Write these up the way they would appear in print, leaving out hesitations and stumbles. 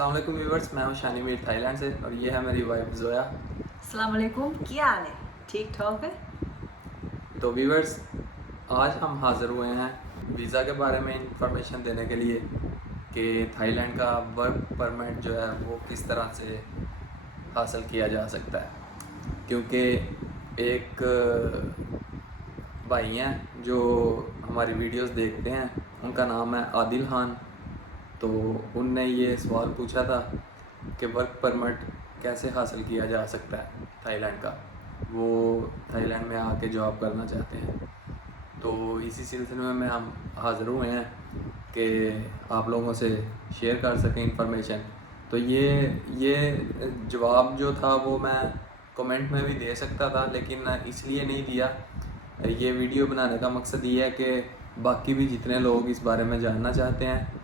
अस्सलाम वालेकुम व्यूअर्स, मैं हूं शानी मीर थाईलैंड से और ये है मेरी वाइफ जोया। अस्सलाम वालेकुम, क्या हाल है? ठीक ठाक है। तो व्यूअर्स, आज हम हाज़िर हुए हैं वीज़ा के बारे में इंफॉर्मेशन देने के लिए कि थाईलैंड का वर्क परमिट जो है वो किस तरह से हासिल किया जा सकता है। क्योंकि एक भाई हैं जो हमारी वीडियोस देखते हैं, उनका नाम है आदिल खान। तो उनने ये सवाल पूछा था कि वर्क परमिट कैसे हासिल किया जा सकता है थाईलैंड का। वो थाईलैंड में आके जॉब करना चाहते हैं। तो इसी सिलसिले में हम हाज़िर हुए हैं कि आप लोगों से शेयर कर सकें इंफॉर्मेशन। तो ये जवाब जो था वो मैं कमेंट में भी दे सकता था, लेकिन इसलिए नहीं दिया। ये वीडियो बनाने का मकसद ये है कि बाकी भी जितने लोग इस बारे में जानना चाहते हैं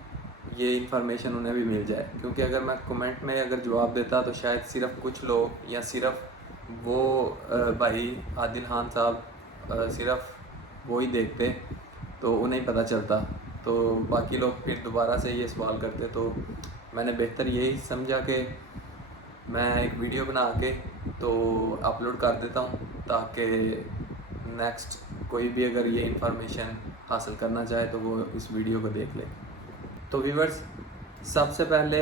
ये इन्फॉर्मेशन उन्हें भी मिल जाए। क्योंकि अगर मैं कमेंट में अगर जवाब देता तो शायद सिर्फ कुछ लोग या सिर्फ वो भाई आदिल खान साहब सिर्फ वो ही देखते तो उन्हें ही पता चलता, तो बाकी लोग फिर दोबारा से ये सवाल करते। तो मैंने बेहतर यही समझा कि मैं एक वीडियो बना के तो अपलोड कर देता हूँ, ताकि नेक्स्ट कोई भी अगर ये इन्फॉर्मेशन हासिल करना चाहे तो वो इस वीडियो को देख ले। तो व्यूअर्स, सबसे पहले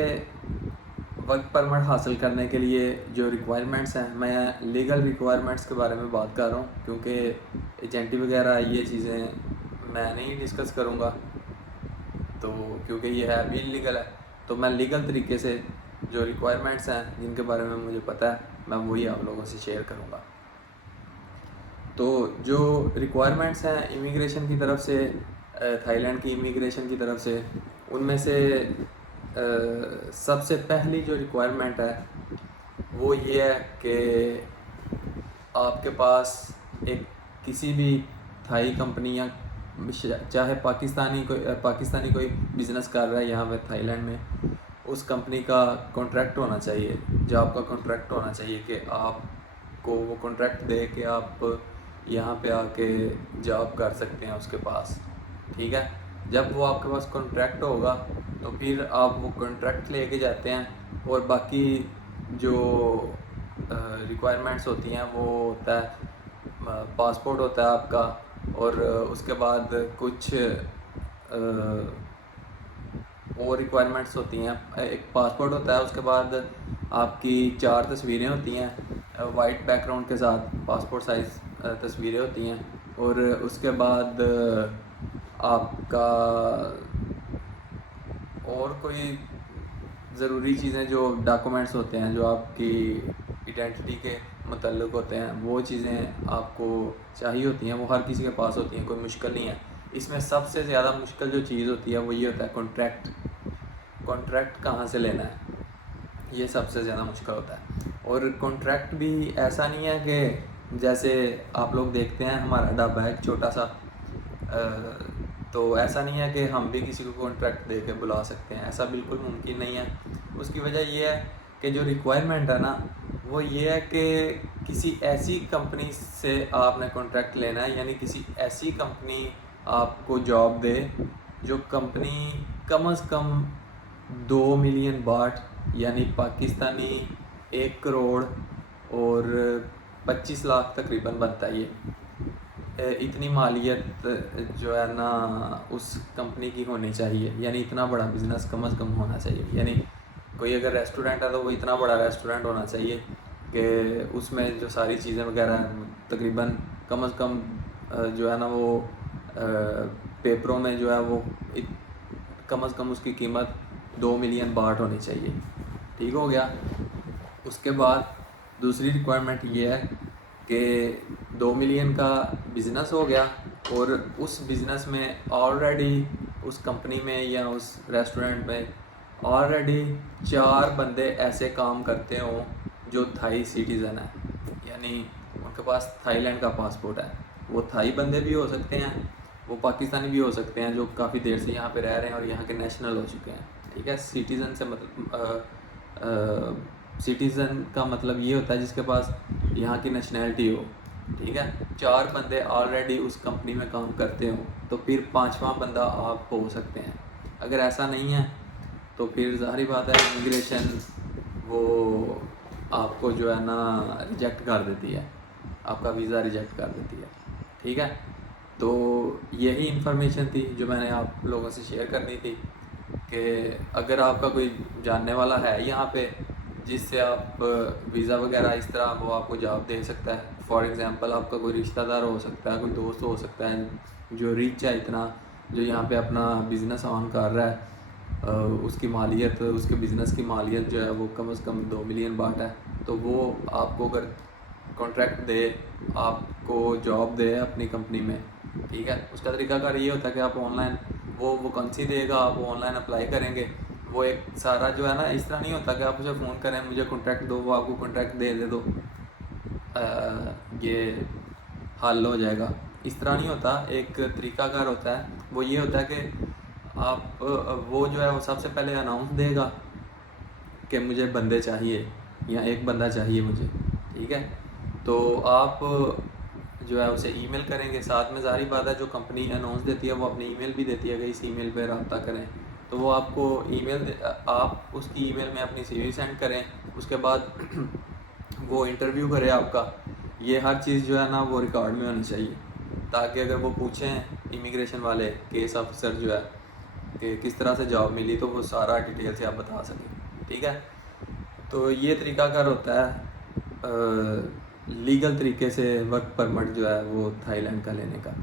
वर्क परमिट हासिल करने के लिए जो रिक्वायरमेंट्स हैं, मैं लीगल रिक्वायरमेंट्स के बारे में बात कर रहा हूँ, क्योंकि एजेंटी वगैरह ये चीज़ें मैं नहीं डिस्कस करूँगा, तो क्योंकि ये है भी लीगल है। तो मैं लीगल तरीके से जो रिक्वायरमेंट्स हैं जिनके बारे में मुझे पता है, मैं वही आप लोगों से शेयर करूँगा। तो जो रिक्वायरमेंट्स हैं इमिग्रेशन की तरफ से, थाईलैंड की इमिग्रेशन की तरफ से, उनमें से सबसे पहली जो रिक्वायरमेंट है वो ये है कि आपके पास एक किसी भी थाई कंपनी या चाहे पाकिस्तानी कोई बिज़नेस कर रहा है यहाँ पे थाईलैंड में, उस कंपनी का कॉन्ट्रैक्ट होना चाहिए, जॉब का कॉन्ट्रैक्ट होना चाहिए कि आपको वो कॉन्ट्रैक्ट दे कि आप यहाँ पे आके जॉब कर सकते हैं उसके पास। ठीक है, जब वो आपके पास कॉन्ट्रैक्ट होगा तो फिर आप वो कॉन्ट्रैक्ट लेके जाते हैं, और बाकी जो रिक्वायरमेंट्स होती हैं वो होता है पासपोर्ट होता है आपका, और उसके बाद कुछ और रिक्वायरमेंट्स होती हैं। एक पासपोर्ट होता है, उसके बाद आपकी 4 तस्वीरें होती हैं वाइट बैकग्राउंड के साथ, पासपोर्ट साइज़ तस्वीरें होती हैं, और उसके बाद आपका और कोई ज़रूरी चीज़ें जो डॉक्यूमेंट्स होते हैं जो आपकी आइडेंटिटी के मतलब होते हैं, वो चीज़ें आपको चाहिए होती हैं, वो हर किसी के पास होती हैं, कोई मुश्किल नहीं है। इसमें सबसे ज़्यादा मुश्किल जो चीज़ होती है वो ये होता है कॉन्ट्रैक्ट। कॉन्ट्रैक्ट कहाँ से लेना है, ये सबसे ज़्यादा मुश्किल होता है। और कॉन्ट्रैक्ट भी ऐसा नहीं है कि जैसे आप लोग देखते हैं हमारा ढाबा है छोटा सा, तो ऐसा नहीं है कि हम भी किसी को कॉन्ट्रैक्ट दे के बुला सकते हैं, ऐसा बिल्कुल मुमकिन नहीं है। उसकी वजह ये है कि जो रिक्वायरमेंट है ना वो ये है कि किसी ऐसी कंपनी से आपने कॉन्ट्रैक्ट लेना है, यानी किसी ऐसी कंपनी आपको जॉब दे जो कंपनी कम अज़ कम 2 मिलियन बाट यानी पाकिस्तानी 1 करोड़ और 25 लाख तकरीबन बनता है। ये इतनी मालियत जो है ना उस कंपनी की होनी चाहिए, यानी इतना बड़ा बिज़नेस कम अज़ कम होना चाहिए। यानी कोई अगर रेस्टोरेंट है तो वो इतना बड़ा रेस्टोरेंट होना चाहिए कि उसमें जो सारी चीज़ें वगैरह तकरीबन कम अज़ कम जो है ना वो पेपरों में जो है वो कम अज़ कम उसकी कीमत 2 मिलियन बाट होनी चाहिए। ठीक हो गया। उसके बाद दूसरी रिक्वायरमेंट ये है कि 2 मिलियन का बिज़नेस हो गया, और उस बिज़नेस में ऑलरेडी उस कंपनी में या उस रेस्टोरेंट में ऑलरेडी 4 बंदे ऐसे काम करते हों जो थाई सिटीज़न है, यानी उनके पास थाईलैंड का पासपोर्ट है। वो थाई बंदे भी हो सकते हैं, वो पाकिस्तानी भी हो सकते हैं जो काफ़ी देर से यहाँ पे रह रहे हैं और यहाँ के नेशनल हो चुके हैं। ठीक है, सिटीज़न से मतलब सिटीज़न का मतलब ये होता है जिसके पास यहाँ की नेशनैलिटी हो। ठीक है, 4 बंदे ऑलरेडी उस कंपनी में काम करते हो तो फिर 5वां बंदा आप हो सकते हैं। अगर ऐसा नहीं है तो फिर ज़ाहिर बात है इमिग्रेशन वो आपको जो है ना रिजेक्ट कर देती है, आपका वीज़ा रिजेक्ट कर देती है। ठीक है, तो यही इन्फॉर्मेशन थी जो मैंने आप लोगों से शेयर करनी थी कि अगर आपका कोई जानने वाला है यहाँ पे जिससे आप वीज़ा वगैरह इस तरह वो आपको जवाब दे सकता है। फॉर एग्ज़ाम्पल आपका कोई रिश्तेदार हो सकता है, कोई दोस्त हो सकता है जो रिच है इतना, जो यहाँ पे अपना बिज़नेस ऑन कर रहा है, उसकी मालियत, उसके बिज़नेस की मालियत जो है वो कम से कम 2 मिलियन बाट है। तो वो आपको अगर कॉन्ट्रैक्ट दे, आपको जॉब दे अपनी कंपनी में, ठीक है, उसका तरीकाकार ये होता है कि आप ऑनलाइन वो कौन-सी देगा, आप ऑनलाइन अप्लाई करेंगे। वो एक सारा जो है ना इस तरह नहीं होता कि आप उसे फ़ोन करें मुझे कॉन्ट्रैक्ट दो, वो आपको कॉन्ट्रैक्ट दे दो ये हल हो जाएगा, इस तरह नहीं होता। एक तरीकाकार होता है, वो ये होता है कि आप वो जो है वो सबसे पहले अनाउंस देगा कि मुझे बंदे चाहिए या एक बंदा चाहिए मुझे, ठीक है। तो आप जो है उसे ईमेल करेंगे, साथ में ज़ाहिर बात है जो कंपनी अनाउंस देती है वो अपनी ईमेल भी देती है कि इस ईमेल पे रब्ता करें। तो वो आपको आप उसकी ईमेल में अपनी सीवी सेंड करें, उसके बाद वो इंटरव्यू करे आपका। ये हर चीज़ जो है ना वो रिकॉर्ड में होनी चाहिए, ताकि अगर वो पूछें इमिग्रेशन वाले केस ऑफिसर जो है कि किस तरह से जॉब मिली, तो वो सारा डिटेल से आप बता सकें, ठीक है। तो ये तरीकाकार होता है लीगल तरीके से वर्क परमिट जो है वो थाईलैंड का लेने का।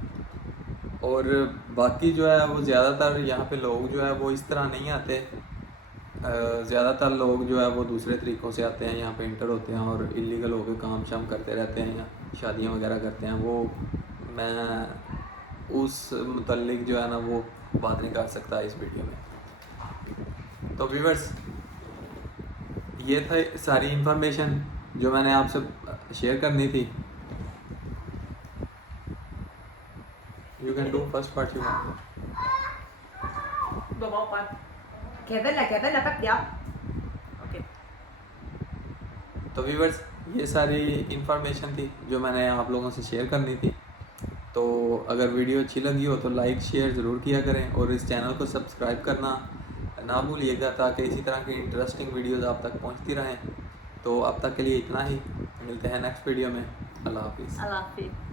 और बाकी जो है वो ज़्यादातर यहाँ पे लोग जो है वो इस तरह नहीं आते, ज़्यादातर लोग जो है वो दूसरे तरीक़ों से आते हैं, यहाँ पे इंटर होते हैं और इलीगल होकर काम शाम करते रहते हैं या शादियाँ वगैरह करते हैं। वो मैं उस मुतल्लिक जो है ना वो बात नहीं कर सकता इस वीडियो में। तो व्यूअर्स, ये था सारी इन्फॉर्मेशन जो मैंने आपसे शेयर करनी थी। You can do first part. You Kevin là bắt đầu. Ok. तो व्यूअर्स, ये सारी इन्फॉर्मेशन थी जो मैंने आप लोगों से शेयर करनी थी। तो अगर वीडियो अच्छी लगी हो तो लाइक शेयर ज़रूर किया करें और इस चैनल को सब्सक्राइब करना ना भूलिएगा, ताकि इसी तरह की इंटरेस्टिंग वीडियोज़ आप तक पहुंचती रहें। तो अब तक के लिए इतना ही, मिलते हैं नेक्स्ट वीडियो में। अल्लाह हाफिज़। I love you.